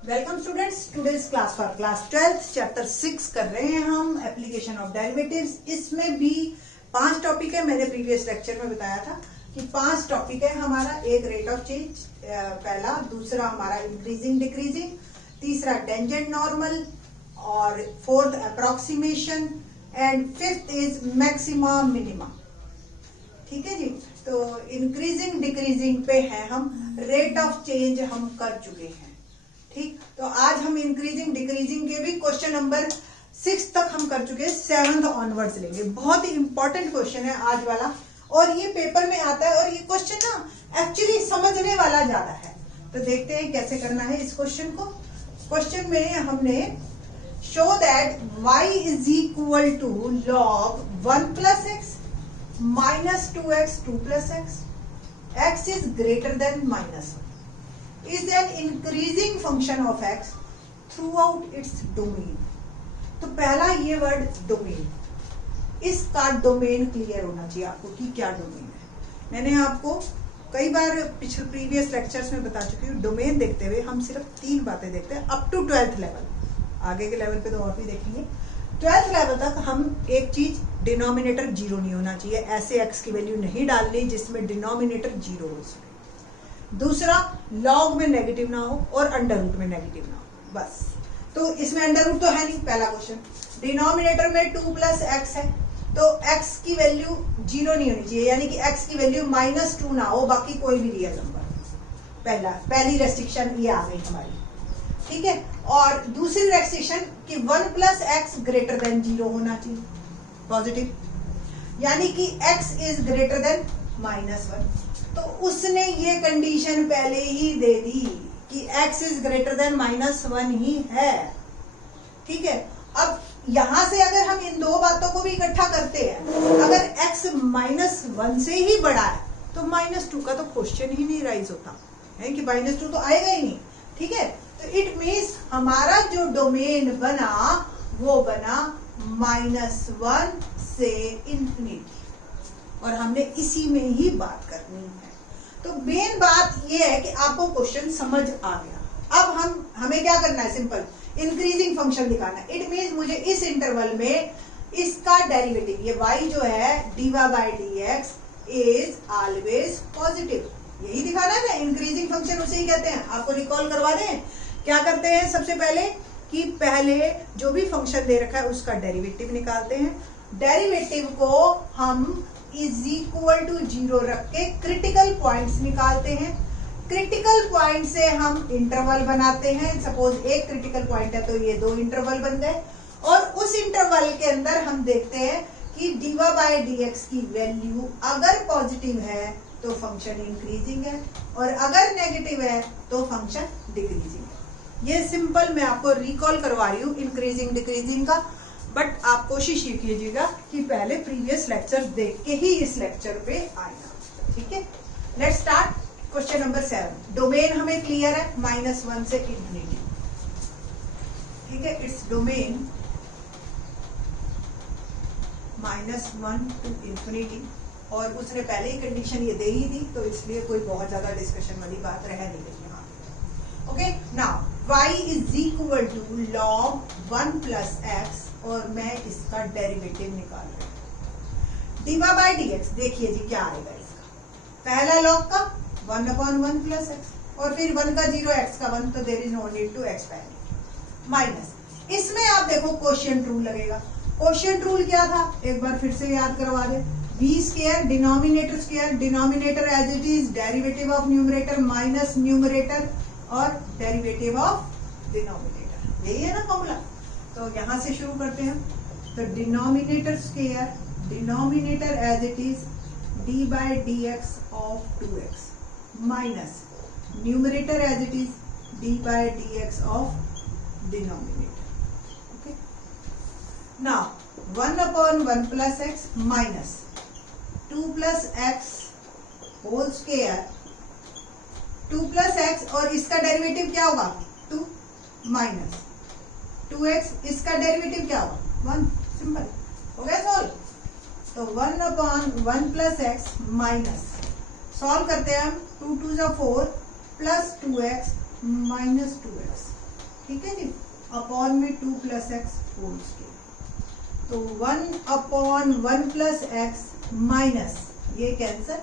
Welcome students, today's class for class 12th chapter 6 कर रहे हैं हम एप्लीकेशन ऑफ डेरिवेटिव्स। इसमें भी 5 टॉपिक है। मैंने प्रीवियस लेक्चर में बताया था कि 5 टॉपिक है हमारा। एक रेट ऑफ चेंज पहला, दूसरा हमारा इंक्रीजिंग डिक्रीजिंग, तीसरा टेंजेंट नॉर्मल, और fourth approximation, and fifth is maxima minima. ठीक है जी। तो इंक्रीजिंग डिक्रीजिंग पे है हम, रेट ऑफ चेंज हम कर चुके हैं। ठीक, तो आज हम इंक्रीजिंग डिक्रीजिंग के भी क्वेश्चन नंबर 6 तक हम कर चुके हैं, 7th ऑनवर्ड्स लेंगे। बहुत ही इंपॉर्टेंट क्वेश्चन है आज वाला, और ये पेपर में आता है, और ये क्वेश्चन ना एक्चुअली समझने वाला ज्यादा है। तो देखते हैं कैसे करना है इस क्वेश्चन को। क्वेश्चन में हमने show that y is equal to log 1 plus x minus 2x 2 plus x, x is greater than -1 is an increasing function of x throughout its domain। तो पहला ये वर्ड डोमेन, इसका डोमेन क्लियर होना चाहिए आपको कि क्या डोमेन है। मैंने आपको कई बार पिछले प्रीवियस लेक्चर्स में बता चुकी हूँ। डोमेन देखते हुए हम सिर्फ 3 बातें देखते हैं अप टू 12th लेवल। आगे के लेवल पे तो और भी देखेंगे। 12th लेवल तक हम एक चीज, डिनोमिनेटर 0 नहीं होना चाहिए। ऐसे x की वैल्यू नहीं डालनी जिसमें डिनोमिनेटर 0 हो सके। दूसरा, लॉग में नेगेटिव ना हो और अंडर रूट में नेगेटिव ना हो, बस। तो इसमें अंडर रूट तो है नहीं, पहला क्वेश्चन। डिनोमिनेटर में 2 प्लस एक्स है, तो x की वैल्यू 0 नहीं होनी चाहिए, यानी कि x की वैल्यू -2 ना हो, बाकी कोई भी रियल नंबर। पहली रेस्ट्रिक्शन ये आ गई हमारी। ठीक है। और दूसरी रेस्ट्रिक्शन कि 1 प्लस एक्स ग्रेटर देन 0 होना चाहिए, पॉजिटिव, यानी कि x इज ग्रेटर देन -1। तो उसने ये कंडीशन पहले ही दे दी कि x इज ग्रेटर देन -1 ही है। ठीक है। अब यहां से अगर हम इन दो बातों को भी इकट्ठा करते हैं, अगर x -1 से ही बड़ा है तो -2 का तो क्वेश्चन ही नहीं राइज होता है कि -2 तो आएगा ही नहीं। ठीक है। तो इट मीन्स हमारा जो डोमेन बना वो बना -1 से इंफिनिटी, और हमने इसी में ही बात करनी है। तो मेन बात ये है कि आपको क्वेश्चन समझ आ गया। अब हमें क्या करना है, सिंपल इंक्रीजिंग फंक्शन दिखाना है। इट मीन्स मुझे इस इंटरवल में इसका डेरिवेटिव, ये y जो है dy by dx is always positive, यही दिखाना है ना। इंक्रीजिंग फंक्शन उसे ही कहते हैं। आपको रिकॉल करवा दें, क्या करते हैं सबसे पहले कि पहले जो भी फंक्शन दे रखा है उसका डेरिवेटिव निकालते हैं। डेरिवेटिव को हम इज इक्वल टू 0 रख के क्रिटिकल पॉइंट्स निकालते हैं। क्रिटिकल पॉइंट से हम इंटरवल बनाते हैं। सपोज एक क्रिटिकल पॉइंट है तो ये 2 इंटरवल बन गए, और उस इंटरवल के अंदर हम देखते हैं कि dy by dx की वैल्यू अगर पॉजिटिव है तो फंक्शन इंक्रीजिंग है, और अगर नेगेटिव है तो फंक्शन डिक्रीजिंग है। ये सिंपल मैं आपको रिकॉल करवा रही हूँ इंक्रीजिंग डिक्रीजिंग का। बट आप कोशिश ये कीजिएगा कि पहले प्रीवियस लेक्चर देख के ही इस लेक्चर पे आएगा। ठीक है। Let's start question number 7। Domain हमें क्लियर है, -1 से इंफिनिटी। ठीक है। इट्स डोमेन -1 टू इंफिनिटी, और उसने पहले ही कंडीशन ये दे ही दी, तो इसलिए कोई बहुत ज्यादा डिस्कशन वाली बात रह नहीं गई यहाँ। Okay. Now y is equal to log 1 plus x, और मैं इसका डेरिवेटिव निकाल रही हूँ। dy by dx देखिए जी क्या आएगा इसका। पहला log का 1/1 प्लस एक्स, और फिर 1 का 0 x का 1, तो there is no need to expand. Minus, इसमें आप देखो क्वोशिएंट रूल लगेगा। क्वोशिएंट रूल क्या था, एक बार फिर से याद करवा दे। b square denominator as it is, derivative of numerator minus numerator, और डेरिवेटिव ऑफ डिनोमिनेटर, यही है ना फॉर्मूला। तो यहां से शुरू करते हैं। तो denominator square, denominator as it is d by dx of 2x, minus numerator as it is d by dx of denominator. Okay. Now 1/1 plus x minus 2 plus x whole square, 2 plus x, और इसका derivative क्या होगा 2, minus 2x, इसका derivative क्या होगा 1। Simple हो गया solve. तो 1/1 प्लस एक्स माइनस, सॉल्व करते हैं हम, 2 2 4 प्लस 2x माइनस 2x, ठीक है जी, अपॉन में 2 प्लस एक्स होल स्क्वायर, तो 1 अपॉन 1 प्लस एक्स माइनस ये cancer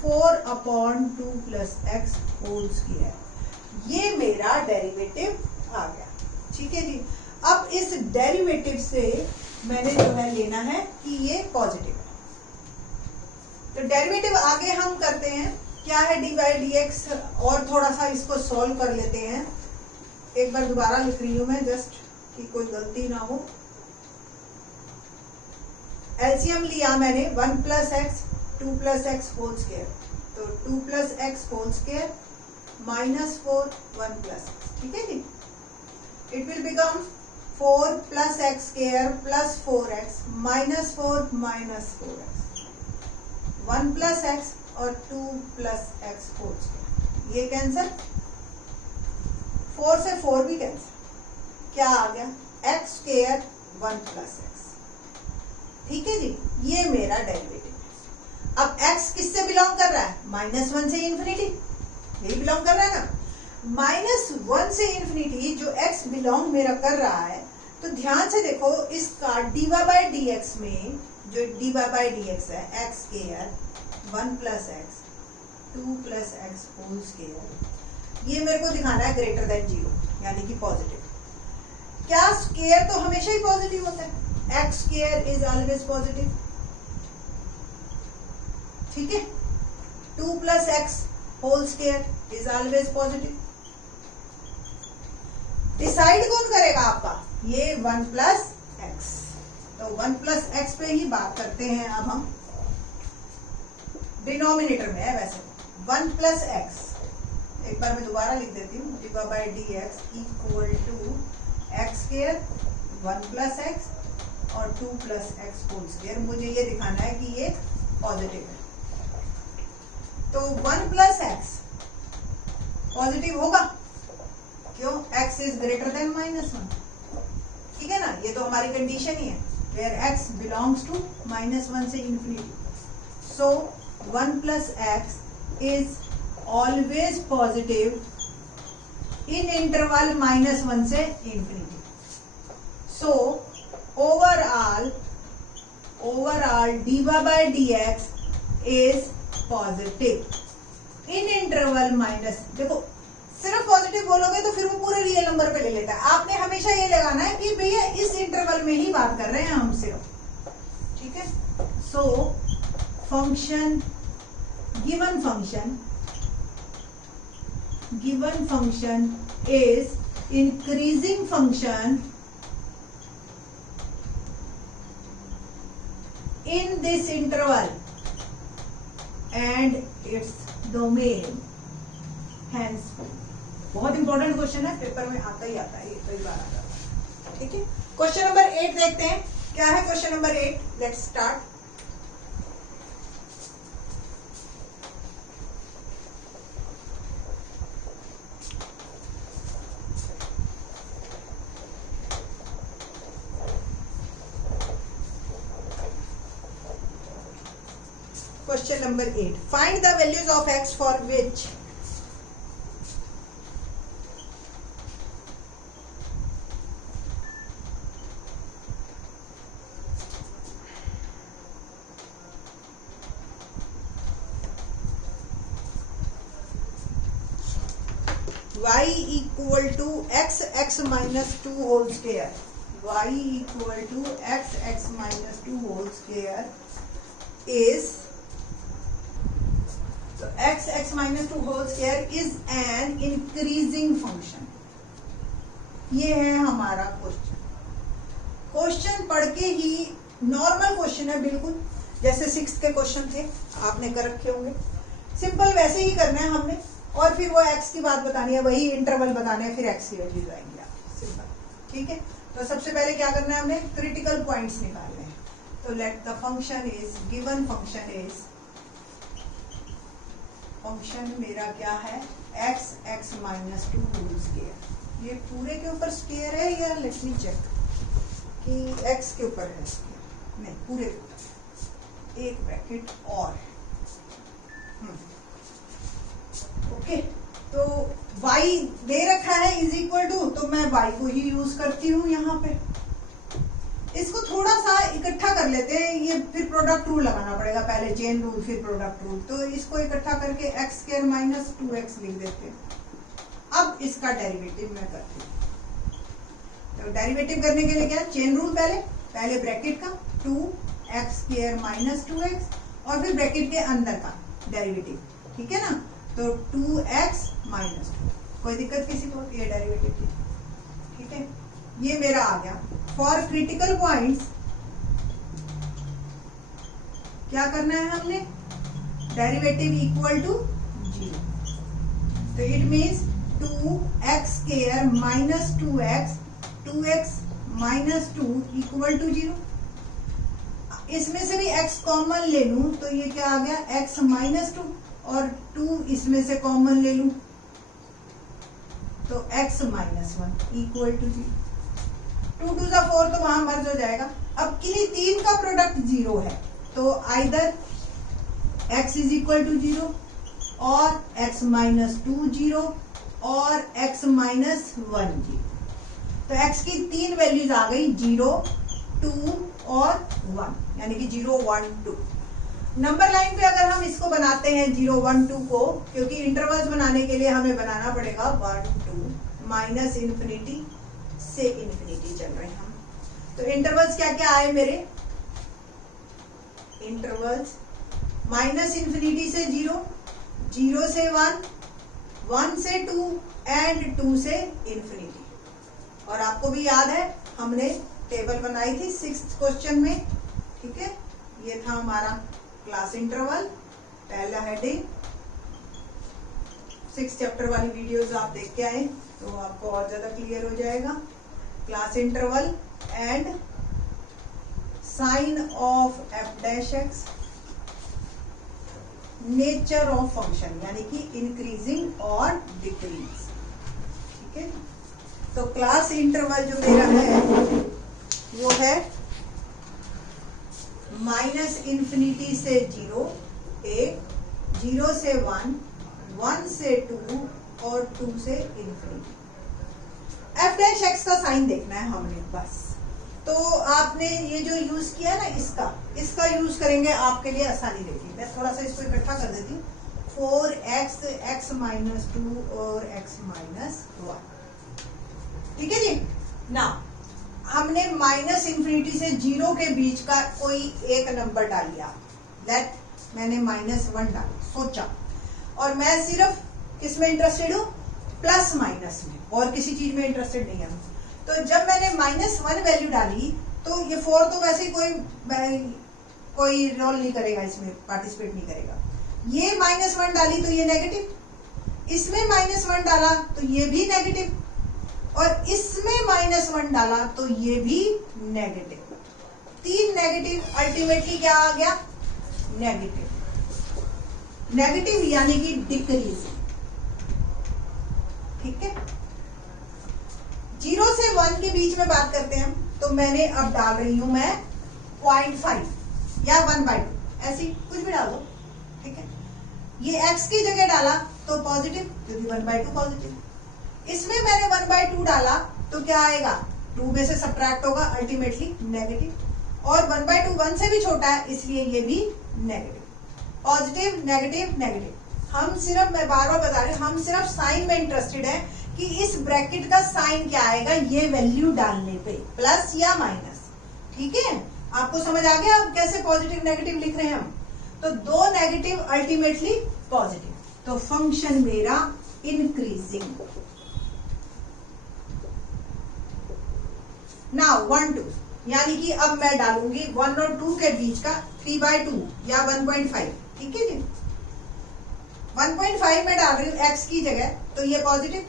4 upon 2 plus x whole square, ये मेरा डेरिवेटिव आ गया। ठीक है जी, अब इस डेरिवेटिव से मैंने जो है लेना है कि ये पॉजिटिव है, तो डेरिवेटिव आगे हम करते हैं क्या है डी बाई डी एक्स, और थोड़ा सा इसको सॉल्व कर लेते हैं। एक बार दोबारा लिख रही हूं मैं जस्ट कि कोई गलती ना हो। एलसीएम लिया मैंने 1 plus x 2 plus x whole square, तो 2 plus x whole square minus 4 1 plus x, ठीक है जी, it will become 4 plus x square plus 4x minus 4 minus 4x, 1 plus x और 2 प्लस एक्स होल स्क्वायर, ये cancer, 4 से 4 भी cancer, क्या आ गया एक्स स्क्वायर 1 प्लस एक्स। ठीक है जी, ये मेरा डेरिवेटिव है। अब x किससे बिलोंग कर रहा है, -1 से इन्फिनिटी, यही बिलोंग कर रहा है ना। -1 से इन्फिनिटी जो x बिलोंग मेरा कर रहा है, तो ध्यान से देखो इसका dy बाई डी एक्स में जो dy बाई डी एक्स है x square 1 plus x 2 plus x whole square, ये मेरे को दिखाना है ग्रेटर देन 0 यानी कि पॉजिटिव। क्या स्क्वायर तो हमेशा ही पॉजिटिव होता है, x square is always positive, ठीक है, 2 plus x whole square is always positive. Decide कौन करेगा आपका, ये 1 प्लस एक्स, तो 1 प्लस एक्स पे ही बात करते हैं अब हम, डिनोमिनेटर में है वैसे 1 प्लस एक्स, एक बार मैं दोबारा लिख देती हूँ, divide by D x equal to x square 1 plus x और 2 प्लस एक्स होल स्क्वायर, मुझे ये दिखाना है कि ये पॉजिटिव है, तो 1 प्लस एक्स पॉजिटिव होगा, क्यों, x इज ग्रेटर देन -1, ठीक है ना, ये तो हमारी कंडीशन ही है, वेयर x बिलोंग्स टू -1 से infinity, so 1 plus x is always positive in interval -1 से infinity, so overall dy by D x is positive in interval minus, देखो सिर्फ पॉजिटिव बोलोगे तो फिर वो पूरे रियल नंबर पे ले लेता है, आपने हमेशा ये लगाना है कि भैया इस इंटरवल में ही बात कर रहे हैं हम सिर्फ, ठीक है। So function given function is increasing function in this interval and its domain, hence बहुत इंपॉर्टेंट क्वेश्चन है, पेपर में आता ही आता है, ये कई बार आता है, ठीक है। क्वेश्चन नंबर 8 देखते हैं, क्या है question number 8, let's start. Question number 8. Find the values of x for which y equal to x minus 2 whole square, y equal to x minus 2 whole square is, so x minus 2 whole square is an increasing function, ये है हमारा question. Question पढ़ के ही, normal question है बिल्कुल जैसे 6th के question थे आपने कर रखे होंगे, सिंपल वैसे ही करना है हमने, और फिर वो x की बात बतानी है, वही इंटरवल बताने हैं, फिर x की वैल्यू आएंगे आप, सिंपल, ठीक है। तो सबसे पहले क्या करना है, हमने क्रिटिकल पॉइंट्स निकालने हैं, तो let the function is, given function is, function मेरा क्या है, x माइनस 2 होल स्क्वायर, ये पूरे के ऊपर स्क्वायर है या लेट मी चेक कि x के ऊपर है स्क्वायर, नहीं पूरे के ऊपर, एक ब्रैकेट और, ओके, तो y दे रखा है इज इक्वल टू, तो मैं मैं y को ही यूज करती हूँ यहाँ पे। इसको थोड़ा सा इकट्ठा कर लेते हैं, ये फिर प्रोडक्ट रूल लगाना पड़ेगा, पहले चेन रूल फिर प्रोडक्ट रूल, तो इसको इकट्ठा करके x स्क्वायर माइनस 2x लिख देते हैं। अब इसका डेरिवेटिव मैं करती हूँ। तो डेरिवेटिव करने के लिए क्या, चेन रूल, पहले ब्रैकेट का 2x स्क्वायर माइनस 2x और फिर ब्रैकेट के अंदर का डेरिवेटिव, ठीक है ना। तो 2x माइनस 2, कोई दिक्कत किसी को, ये डेरिवेटिव की, ठीक है। ये मेरा आ गया। फॉर क्रिटिकल पॉइंट्स क्या करना है हमने, डेरिवेटिव इक्वल टू 0। तो it means 2x square minus 2x minus 2 equal to 0। इसमें से भी x कॉमन ले लूं तो ये क्या आ गया, x माइनस 2 और 2 इसमें से कॉमन ले लूं तो x माइनस 1 इक्वल टू 0। 2 2 जा 4 तो वहां मर्ज हो जाएगा। अब किन्हीं तीन का प्रोडक्ट 0 है तो either x is equal to 0 और x माइनस 2 0 और x माइनस 1 0। तो x की तीन वैल्यूज आ गई, 0 2 और 1, यानी कि 0 1 2। नंबर लाइन पे अगर हम इसको बनाते हैं 0 1 2 को, क्योंकि इंटरवल्स बनाने के लिए हमें बनाना पड़ेगा 1 2, माइनस इन्फिनिटी से इन्फिनिटी चल रहे हैं हम। तो इंटरवल्स क्या क्या आए मेरे, इंटरवल्स माइनस इन्फिनिटी से 0, 0 से 1, 1 से 2 एंड 2 से इन्फिनिटी। और आपको भी याद है हमने टेबल बनाई थी 6th क्वेश्चन में, ठीक है। ये था हमारा क्लास इंटरवल, पहला हेडिंग। 6 चैप्टर वाली वीडियोस आप देख के आए तो आपको और ज्यादा क्लियर हो जाएगा। Class interval and sign of f dash x, nature of function यानी कि इंक्रीजिंग और डिक्रीज, ठीक है। तो क्लास इंटरवल जो मेरा है वो है माइनस इन्फिनिटी से 0 1, 0 से 1, 1 से 2 और 2 से इन्फिनिटी। f डैश x का साइन देखना है हमने बस। तो आपने ये जो यूज किया ना, इसका यूज करेंगे आपके लिए आसानी रहेगी। मैं थोड़ा सा इसको इकट्ठा कर देती हूँ, 4x x माइनस 2 और x माइनस 1, ठीक है जी ना। हमने माइनस इन्फिनिटी से 0 के बीच का कोई एक नंबर डाल लिया, लेट मैंने -1 डाला, सोचा, और मैं सिर्फ किसमें इंटरेस्टेड हूँ, प्लस माइनस में, और किसी चीज में इंटरेस्टेड नहीं है। तो जब मैंने -1 वैल्यू डाली तो ये 4 तो वैसे ही कोई रोल नहीं करेगा, इसमें पार्टिसिपेट नहीं करेगा। ये -1 डाली तो ये नेगेटिव, इसमें -1 डाला तो ये भी नेगेटिव, और इसमें -1 डाला तो ये भी नेगेटिव। 3 नेगेटिव, अल्टीमेटली क्या आ गया, नेगेटिव। नेगेटिव यानी कि डिक्रीज, ठीक है। 0 से 1 के बीच में बात करते हैं हम, तो मैंने अब डाल रही हूं मैं 0.5 या 1/2, ऐसी कुछ भी डाल दो, ठीक है। ये x की जगह डाला तो पॉजिटिव, क्योंकि 1/2 पॉजिटिव। इसमें मैंने 1/2 डाला तो क्या आएगा, 2 में से सब्ट्रैक्ट होगा, अल्टीमेटली नेगेटिव। और 1/2 1 से भी छोटा है, इसलिए ये भी नेगेटिव। Positive negative negative. हम सिर्फ, मैं बार बार बता रही हूँ, हम सिर्फ साइन में इंटरेस्टेड है कि इस ब्रैकेट का साइन क्या आएगा ये वैल्यू डालने पे, प्लस या माइनस, ठीक है। आपको समझ आ गया अब कैसे पॉजिटिव नेगेटिव लिख रहे हैं हम। तो 2 नेगेटिव अल्टीमेटली पॉजिटिव, तो फंक्शन मेरा इंक्रीजिंग। नाउ 1 2, यानी कि अब मैं डालूंगी 1 और 2 के बीच का 3/2 या 1.5, ठीक है जी। 1.5 में डाल रही हूँ x की जगह, तो ये पॉजिटिव।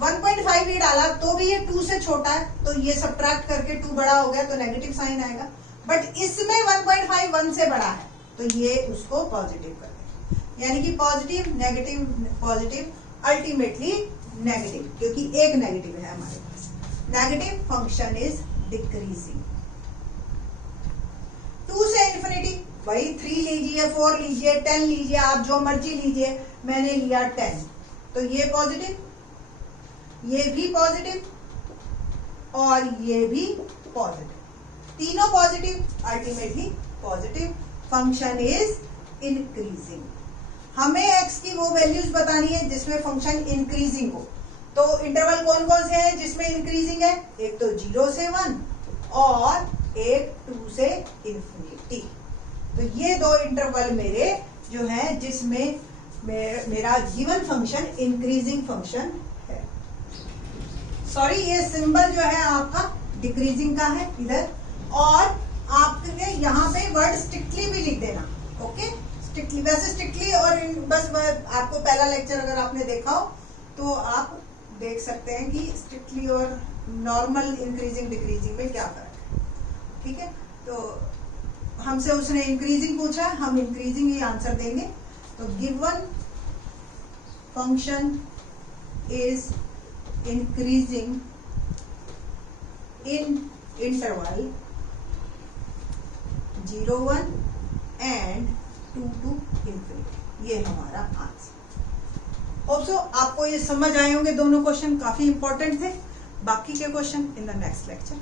1.5 भी डाला तो भी ये 2 से छोटा है, तो ये सब्ट्रैक्ट करके 2 बड़ा हो गया तो नेगेटिव साइन आएगा। बट इसमें 1.5 1 से बड़ा है तो ये उसको पॉजिटिव कर दें, यानी कि positive negative positive, ultimately negative, क्योंकि एक नेगेटिव है हमारे पास। Negative function is decreasing. 2 से इन्फिनिटी, वही 3 लीजिए, 4 लीजिए, 10 लीजिए, आप जो मर्जी लीजिए, मैंने लिया 10, तो ये पॉजिटिव। ये भी पॉजिटिव और ये भी पॉजिटिव, तीनों positive, ultimately positive. Function is increasing. हमें x की वो वैल्यूज बतानी है जिसमें फंक्शन इंक्रीजिंग हो। तो इंटरवल कौन कौन से हैं जिसमें इंक्रीजिंग है? एक तो 0 से 1 और एक 2 से इंफिनिटी। तो ये दो इंटरवल मेरे जो है जिसमें मेरा गिवन फंक्शन इंक्रीजिंग फंक्शन है। सॉरी, ये सिंबल जो है आपका डिक्रीजिंग का है इधर, और आपने यहाँ पे वर्ड स्ट्रिक्टली भी लिख देना। ओके, स्ट्रिक्टली, वैसे स्ट्रिक्टली और बस आपको पहला लेक्चर अगर आपने देखा हो तो आप देख सकते हैं कि स्ट्रिक्टली और नॉर्मल इंक्रीजिंग डिक्रीजिंग में क्या फर्क है। ठीक है, तो हमसे उसने इंक्रीजिंग पूछा, हम इंक्रीजिंग ही आंसर देंगे। तो given function is increasing in interval 0-1 and 2 to infinity। ये हमारा आंसर। ऑल्सो आपको ये समझ आए होंगे, दोनों क्वेश्चन काफी इंपॉर्टेंट थे। बाकी के question in the next lecture.